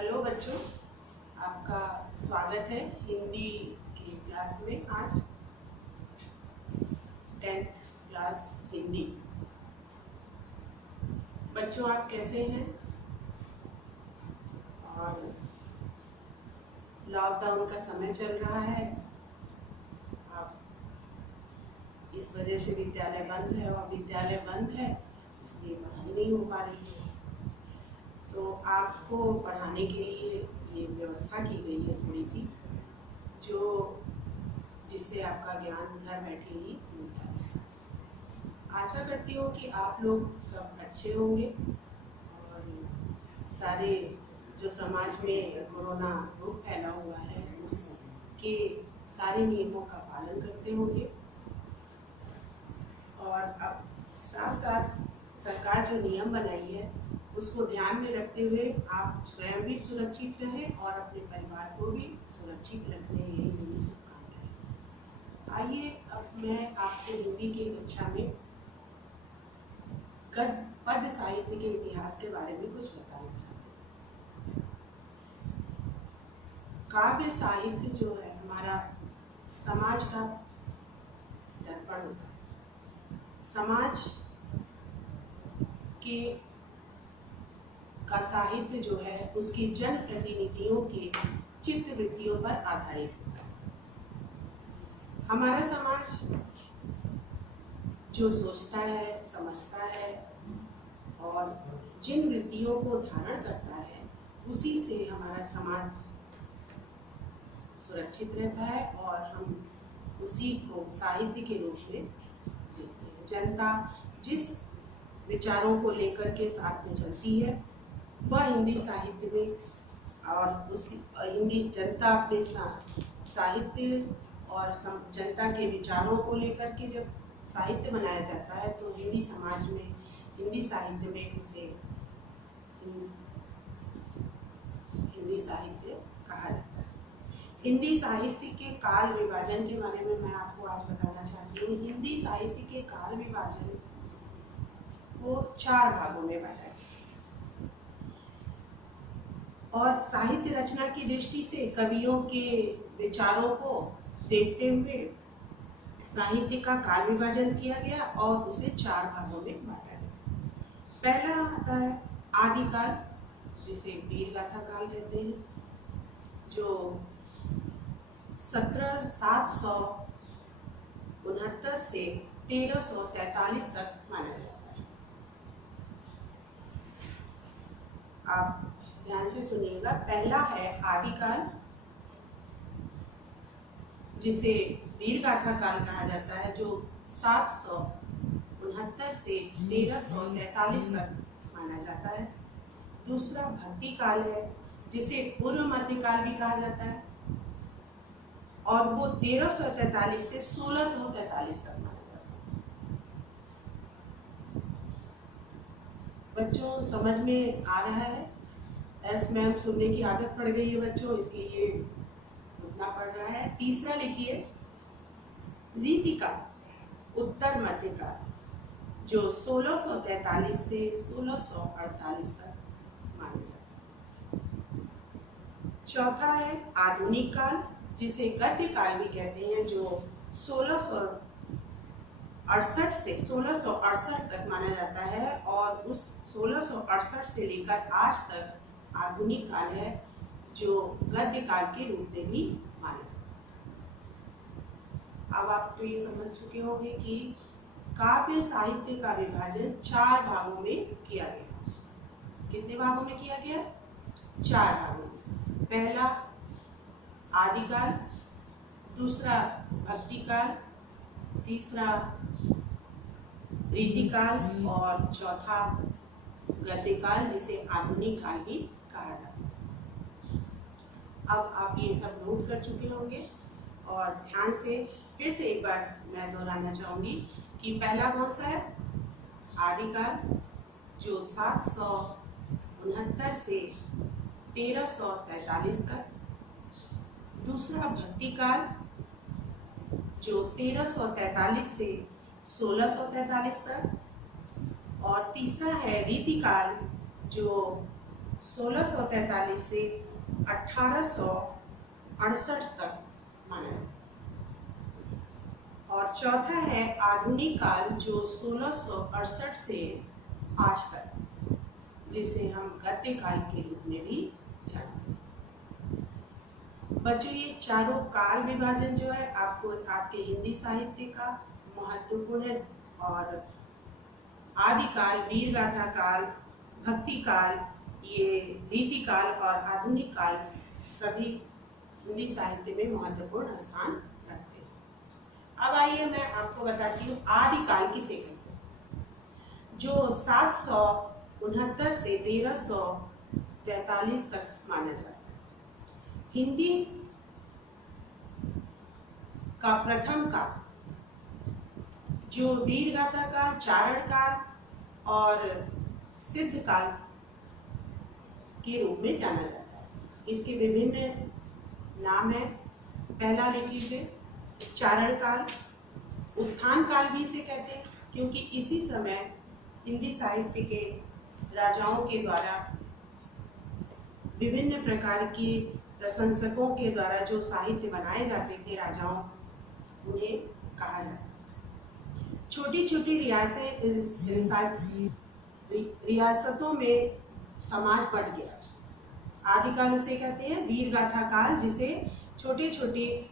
Hello बच्चों, आपका स्वागत है हिंदी की क्लास में। आज 10th क्लास हिंदी। बच्चों, आप कैसे हैं? और लॉकडाउन का समय चल रहा है, आप इस वजह से विद्यालय बंद है, और विद्यालय बंद है इसलिए पढ़ाई नहीं हो पा रही है। तो आपको पढ़ाने के लिए ये व्यवस्था की गई है थोड़ी सी, जिससे आपका ज्ञान घर बैठे ही मिलता है। आशा करती हूँ कि आप लोग सब अच्छे होंगे और सारे जो समाज में कोरोना रोग फैला हुआ है उसके सारे नियमों का पालन करते होंगे। और अब साथ साथ सरकार जो नियम बनाई है उसको ध्यान में रखते हुए आप स्वयं भी सुरक्षित रहें और अपने परिवार को भी सुरक्षित रखने, यही मेरी शुभकामनाएं। आइए अब मैं आपको हिंदी की कक्षा में पद्य साहित्य के इतिहास के बारे में कुछ बताना चाहती हूँ। काव्य साहित्य जो है हमारा समाज का दर्पण होता है। समाज का साहित्य जो है उसकी जन प्रतिनिधियों के चित्त वृत्तियों पर आधारित होता है। हमारा समाज जो सोचता है, समझता है और जिन वृत्तियों को धारण करता है उसी से हमारा समाज सुरक्षित रहता है और हम उसी को साहित्य के रूप में देखते हैं। जनता जिस विचारों को लेकर के साथ में चलती है वह हिंदी साहित्य में, और उस हिंदी जनता अपने साहित्य और जनता के विचारों को लेकर के जब साहित्य बनाया जाता है तो हिंदी समाज में, हिंदी साहित्य में उसे हिंदी साहित्य कहा जाता है। हिंदी साहित्य के काल विभाजन के बारे में मैं आपको आज बताना चाहती हूँ। हिंदी साहित्य के काल विभाजन को 4 भागों में बांटा गया और साहित्य रचना की दृष्टि से कवियों के विचारों को देखते हुए साहित्य का काल विभाजन किया गया और उसे 4 भागों में बांटा गया। पहला आता है आदिकाल, जिसे वीर गाथा काल कहते हैं, जो 769 से 1343 तक माना जाता है। आप ध्यान से सुनिएगा। पहला है आदिकाल, जिसे वीर गाथा काल कहा जाता है, जो 769 से 1343 तक माना जाता है। दूसरा भक्ति काल है, जिसे पूर्व मध्यकाल भी कहा जाता है, और वो 1343 से 1643 तक माना जाता है। बच्चों, समझ में आ रहा है? एस मैम सुनने की आदत पड़ गई है बच्चों, इसलिए रुकना पड़ रहा है। तीसरा लिखिए रीतिकाल, उत्तर मध्यकाल, जो 1643 से 1648 तक माना जाता है। चौथा है आधुनिक काल, जिसे गद्य काल भी कहते हैं, जो 1668 से 1668 तक माना जाता है, और उस 1668 से लेकर आज तक आधुनिक काल है, जो गद्य काल के रूप में भी माना जाता है। अब आप तो ये समझ चुके होंगे कि काव्य साहित्य का विभाजन 4 भागों में किया गया। कितने भागों में किया गया? 4 भागों में। पहला आदिकाल, दूसरा भक्तिकाल, तीसरा रीतिकाल और चौथा गद्यकाल, जिसे आधुनिक काल भी कहा जाता है। अब आप ये सब नोट कर चुके होंगे और ध्यान से फिर से एक बार मैं दोहराना चाहूँगी कि पहला कौन सा है? आदिकाल, जो 769 से 1343 तक। दूसरा भक्तिकाल, जो 1343 से 1643 तक। और तीसरा है रीतिकाल, जो 1643 से 1868 तक माना जाता है। और चौथा है आधुनिक काल, जो 1668 से आज तक, जिसे हम गद्य काल के रूप में भी जानते हैं। बच्चों, ये चारों काल विभाजन जो है आपको आपके हिंदी साहित्य का महत्वपूर्ण है। और आदिकाल, वीरगाथा काल, भक्ति काल, ये रीति काल और आधुनिक काल सभी हिंदी साहित्य में महत्वपूर्ण स्थान रखते हैं। अब आइए मैं आपको बताती हूँ आदिकाल किसे कहते हैं, जो 769 से 1343 तक माना जाता है। हिंदी का प्रथम काल, जो वीरगाथा काल, चारण काल और सिद्ध काल के रूप में जाना जाता है। इसके विभिन्न नाम हैं। पहला लिख लीजिए, चारण काल। उत्थान काल भी इसे कहते हैं, क्योंकि इसी समय हिंदी साहित्य के राजाओं के द्वारा, विभिन्न प्रकार के प्रशंसकों के द्वारा जो साहित्य बनाए जाते थे राजाओं, उन्हें कहा जाता है। छोटी छोटी रियासतों में समाज बट गया। आदिकाल उसे कहते हैं। वीरगाथा काल, जिसे छोटे छोटे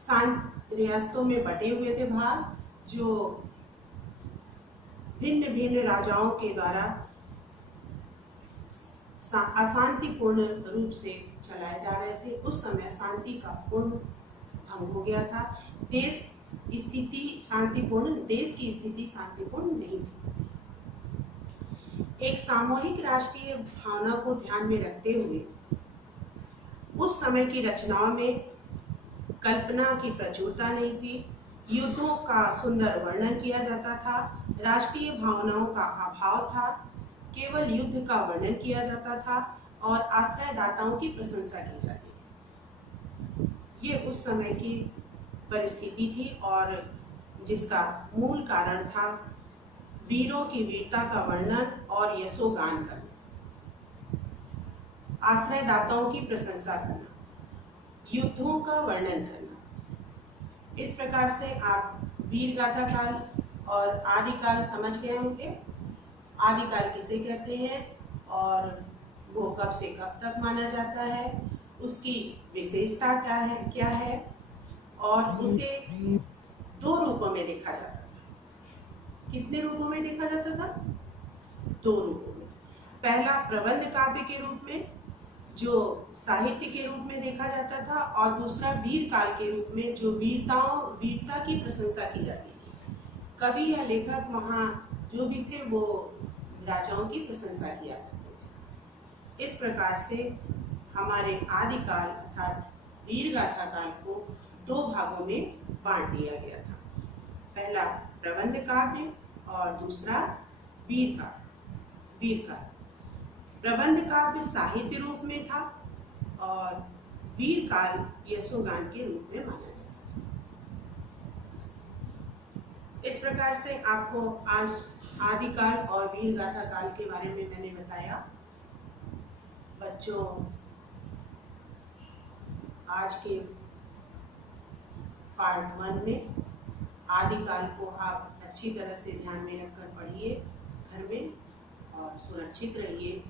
शांत रियासतों में बटे हुए थे भाग, जो भिन्न भिन्न राजाओं के द्वारा अशांतिपूर्ण रूप से चलाए जा रहे थे। उस समय शांति का पूर्ण भंग हो गया था। देश की स्थिति शांतिपूर्ण नहीं थी। एक सामूहिक राष्ट्रीय भावना को ध्यान में रखते हुए उस समय की रचनाओं में कल्पना की प्रचुरता नहीं थी। युद्धों का सुंदर वर्णन किया जाता था। राष्ट्रीय भावनाओं का अभाव था। केवल युद्ध का वर्णन किया जाता था और आश्रयदाताओं की प्रशंसा की जाती थी। ये उस समय की परिस्थिति थी और जिसका मूल कारण था वीरों की वीरता का वर्णन और यशोगान करना, आश्रयदाताओं की प्रशंसा करना, युद्धों का वर्णन करना। इस प्रकार से आप वीरगाथा काल और आदिकाल समझ गए होंगे। आदिकाल किसे कहते हैं और वो कब से कब तक माना जाता है, उसकी विशेषता क्या है और उसे दो रूपों में देखा जाता था। कितने रूपों में देखा जाता था? दो रूपों में। पहला प्रबंध काव्य के रूप में, जो साहित्य के रूप में देखा जाता था, और दूसरा वीर काल के रूप में, जो वीरता की प्रशंसा की जाती थी। कवि या लेखक वहाँ जो भी थे वो राजाओं की प्रशंसा किया करते थे। इस प्रकार से हमारे आदिकाल अर्थात वीरगाथा काल को दो भागों में बांट दिया गया था। पहला प्रबंध काव्य और दूसरा वीर काल। प्रबंध काव्य साहित्य रूप में था और वीर काल यशोगान के रूप में माना जाता था। इस प्रकार से आपको आज आदिकाल और वीरगाथा काल के बारे में मैंने बताया। बच्चों, आज के पार्ट 1 में आदिकाल को आप अच्छी तरह से ध्यान में रखकर पढ़िए घर में और सुरक्षित रहिए।